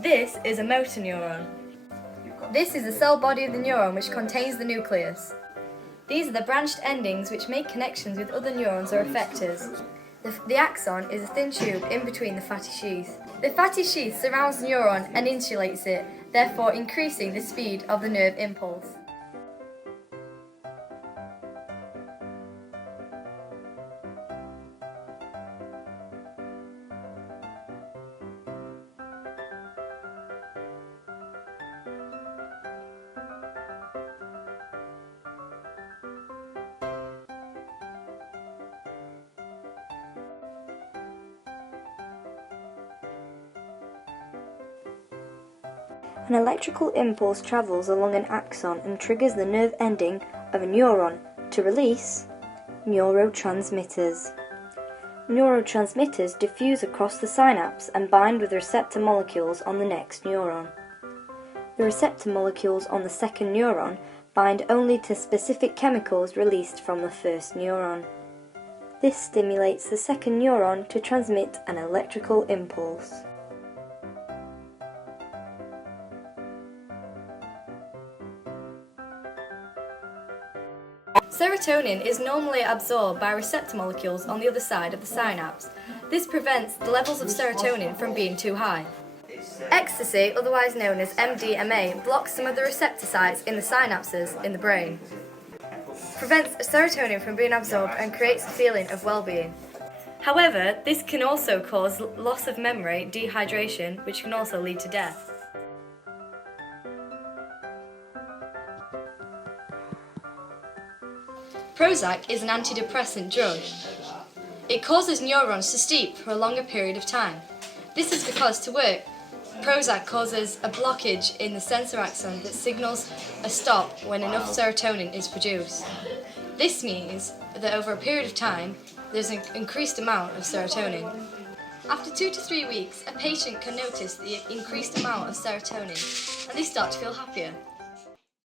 This is a motor neuron. This is the cell body of the neuron which contains the nucleus. These are the branched endings which make connections with other neurons or effectors. The axon is a thin tube in between the fatty sheath. The fatty sheath surrounds the neuron and insulates it, therefore increasing the speed of the nerve impulse. An electrical impulse travels along an axon and triggers the nerve ending of a neuron to release neurotransmitters. Neurotransmitters diffuse across the synapse and bind with receptor molecules on the next neuron. The receptor molecules on the second neuron bind only to specific chemicals released from the first neuron. This stimulates the second neuron to transmit an electrical impulse. Serotonin is normally absorbed by receptor molecules on the other side of the synapse. This prevents the levels of serotonin from being too high. Ecstasy, otherwise known as MDMA, blocks some of the receptor sites in the synapses in the brain. Prevents serotonin from being absorbed and creates a feeling of well-being. However, this can also cause loss of memory, dehydration, which can also lead to death. Prozac is an antidepressant drug. It causes neurons to steep for a longer period of time. This is because to work, Prozac causes a blockage in the sensor axon that signals a stop when enough serotonin is produced. This means that over a period of time, there's an increased amount of serotonin. After 2 to 3 weeks, a patient can notice the increased amount of serotonin and they start to feel happier.